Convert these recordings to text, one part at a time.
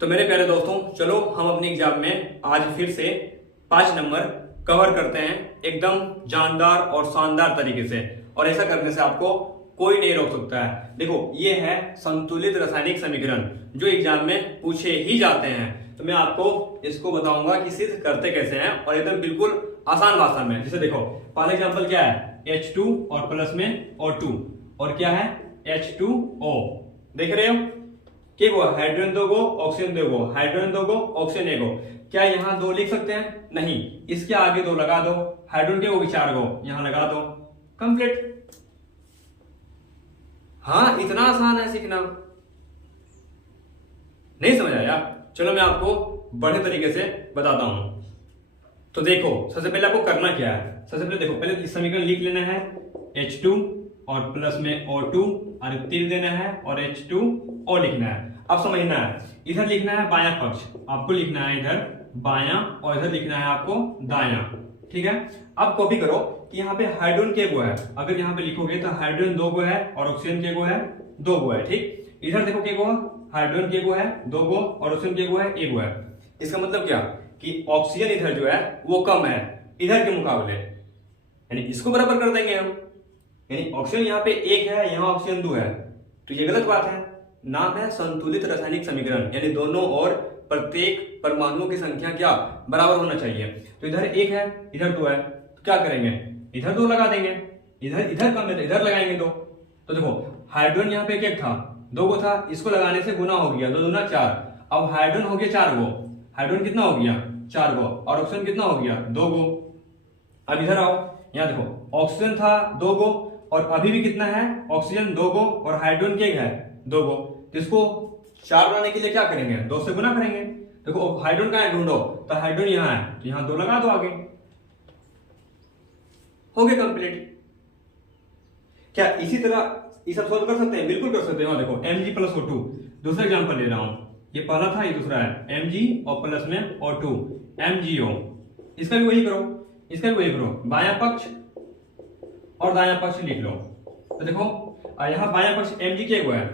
तो मेरे प्यारे दोस्तों, चलो हम अपने एग्जाम में आज फिर से 5 नंबर कवर करते हैं एकदम जानदार और शानदार तरीके से। और ऐसा करने से आपको कोई नहीं रोक सकता है। देखो, ये है संतुलित रासायनिक समीकरण जो एग्जाम में पूछे ही जाते हैं। तो मैं आपको इसको बताऊंगा कि सिद्ध करते कैसे हैं और एकदम बिल्कुल आसान भाषा में। जैसे देखो, पहला एग्जाम्पल क्या है, H2 और प्लस में O2 और क्या है H2O। देख रहे हो कि वो हाइड्रोजन दो गो, ऑक्सीजन दो गो, हाइड्रोजन दो गो, ऑक्सीजन एक गो। क्या यहाँ दो लिख सकते हैं? नहीं, इसके आगे दो लगा दो। हाइड्रोजन के वो भी 4 गो, यहाँ लगा दो, कंप्लीट। हाँ, इतना आसान है सीखना। नहीं समझ आया? चलो मैं आपको बड़े तरीके से बताता हूं। तो देखो, सबसे पहले आपको करना क्या है। सबसे पहले देखो, पहले इस समीकरण लिख लेना है H2 और प्लस में O2 और तीर देना है और H2O लिखना है। अब समझना है, इधर लिखना है बायां पक्ष, आपको लिखना है इधर बायां और इधर लिखना है आपको दायां। ठीक है, अब कॉपी करो कि यहाँ पे हाइड्रोजन के गो है। अगर यहाँ पे लिखोगे तो हाइड्रोजन 2 गो है और ऑक्सीजन के गो है 2 गो है। ठीक, इधर देखो के गो, हाइड्रोजन के गो है 2 गो और ऑक्सीजन के गो है 1 गो है। इसका मतलब क्या कि ऑक्सीजन इधर जो है वो कम है इधर के मुकाबले, यानी इसको बराबर कर देंगे हम। यानी ऑक्सीजन यहाँ पे 1 है, यहाँ ऑक्सीजन 2 है, तो ये गलत बात है। नाम है संतुलित रासायनिक समीकरण, यानी दोनों और प्रत्येक परमाणुओं की संख्या क्या बराबर होना चाहिए। तो इधर 1 है, इधर 2 है, तो क्या करेंगे, इधर 2 लगा देंगे। इधर कम है तो इधर लगाएंगे 2। तो देखो, हाइड्रोजन यहाँ पे 1 था, 2 गो था, इसको लगाने से गुना हो गया, 2 दूना 4। अब हाइड्रोजन हो गया 4 गो, हाइड्रोजन कितना हो गया 4 गो और ऑक्सीजन कितना हो गया 2 गो। अब इधर आओ, यहाँ देखो ऑक्सीजन था 2 गो और अभी भी कितना है, ऑक्सीजन 2 गो और हाइड्रोजन के है 2 गो। तो इसको 4 बनाने के लिए क्या करेंगे, 2 से गुना करेंगे। देखो हाइड्रोजन कहाँ है ढूंढो, तो हाइड्रोजन यहाँ है, तो यहाँ 2 लगा दो आगे, हो गया कंप्लीट। क्या इसी तरह ये सब सॉल्व कर सकते हैं? बिल्कुल कर सकते हैं। देखो Mg प्लस O2, दूसरा एग्जाम्पल ले रहा हूं, ये पहला था, ये दूसरा है Mg और प्लस में O2 MgO। इसका भी वही करो, इसका भी वही करो, बायां पक्ष और दायां पक्ष लिख लो। तो देखो यहाँ बायां पक्ष Mg के गो है,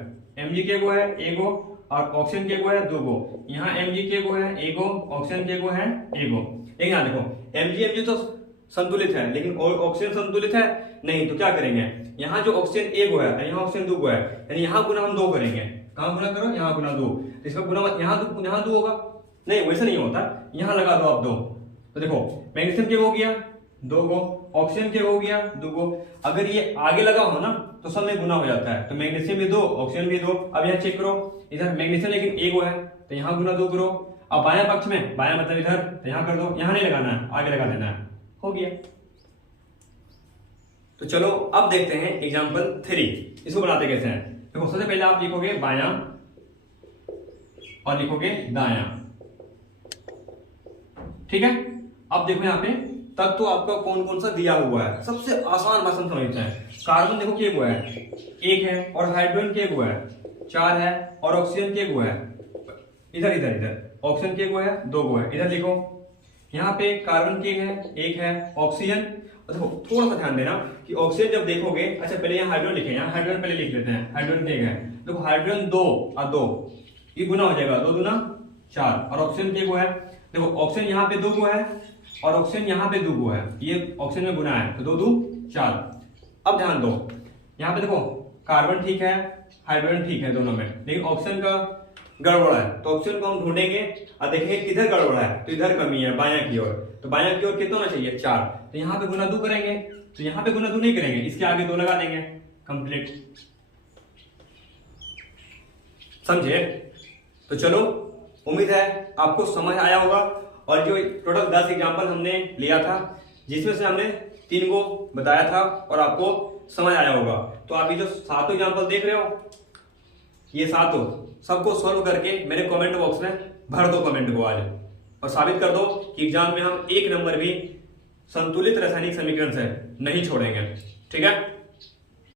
Mg के गो है 1 गो और ऑक्सीजन के गो है 2 गो। यहाँ Mg के गो है 1 गो, ऑक्सीजन के गो है 1 गो। एक यहाँ देखो Mg तो संतुलित है, लेकिन ऑक्सीजन संतुलित है नहीं, तो क्या करेंगे, यहाँ जो ऑक्सीजन 1 गो है, यहाँ ऑक्सीजन 2 गो है, यानी यहाँ गुना हम 2 करेंगे। कहाँ गुना करो, यहाँ गुना 2, तो इसका गुना यहाँ 2 होगा। नहीं, वैसे नहीं होता, यहाँ लगा दो आप 2। तो देखो मैग्नीशियम के हो गया 2 गो, ऑक्सीजन के हो गया 2 गो। अगर ये आगे लगा हो ना तो सब में गुना हो जाता है, तो मैग्नीशियम भी 2, ऑक्सीजन भी 2। अब यहाँ चेक करो, इधर मैग्नीशियम लेकिन 1 गो है, तो यहाँ गुना 2 करो। अब बायां पक्ष में, बायां मतलब इधर, तो यहाँ कर दो, यहाँ नहीं लगाना है, आगे लगा देना है, हो गया। तो चलो अब देखते हैं एग्जाम्पल 3, इसको बनाते कैसे हैं। देखो सबसे पहले आप लिखोगे बायां और लिखोगे दायां। ठीक है, अब देखो यहाँ पे तब तो आपका कौन कौन सा दिया हुआ है, सबसे आसान भाषा समझते हैं। कार्बन देखो के गो है 1 है और हाइड्रोजन के गो है 4 है और ऑक्सीजन के गो है, इधर ऑक्सीजन के गो है 2 गो है। इधर लिखो, यहाँ पे कार्बन के है 1 है, ऑक्सीजन। देखो थोड़ा सा ध्यान देना कि ऑक्सीजन जब देखोगे, अच्छा पहले यहाँ हाइड्रोजन लिखे, यहाँ हाइड्रोजन पहले लिख लेते हैं, हाइड्रोजन के है। देखो हाइड्रोजन 2 और 2 ये गुना हो जाएगा, 2 दूना 4 और ऑक्सीजन के गो है। देखो ऑक्सीजन यहाँ पे 2 गो है और ऑक्सीजन यहाँ पे 2 गो है, ये ऑक्सीजन में गुना है, तो 2 2 4। अब ध्यान दो, यहाँ पे देखो कार्बन ठीक है, हाइड्रोजन ठीक है दोनों में, लेकिन ऑक्सीजन का गड़बड़ है। तो ऑक्सीजन को हम ढूंढेंगे और देखेंगे किधर गड़बड़ है, तो इधर कमी है बायां की ओर। तो बायां की ओर कितना होना चाहिए 4, तो यहाँ पे गुना 2 करेंगे, तो यहाँ पे गुना 2 नहीं करेंगे, इसके आगे 2 लगा देंगे, कंप्लीट। समझे? तो चलो उम्मीद है आपको समझ आया होगा। और जो टोटल 10 एग्जाम्पल हमने लिया था, जिसमें से हमने 3 को बताया था और आपको समझ आया होगा। तो आप ये जो 7 एग्जाम्पल देख रहे हो, ये 7 सबको सॉल्व करके मेरे कमेंट बॉक्स में भर दो कमेंट को आज, और साबित कर दो कि एग्जाम में हम 1 नंबर भी संतुलित रासायनिक समीकरण से नहीं छोड़ेंगे। ठीक है।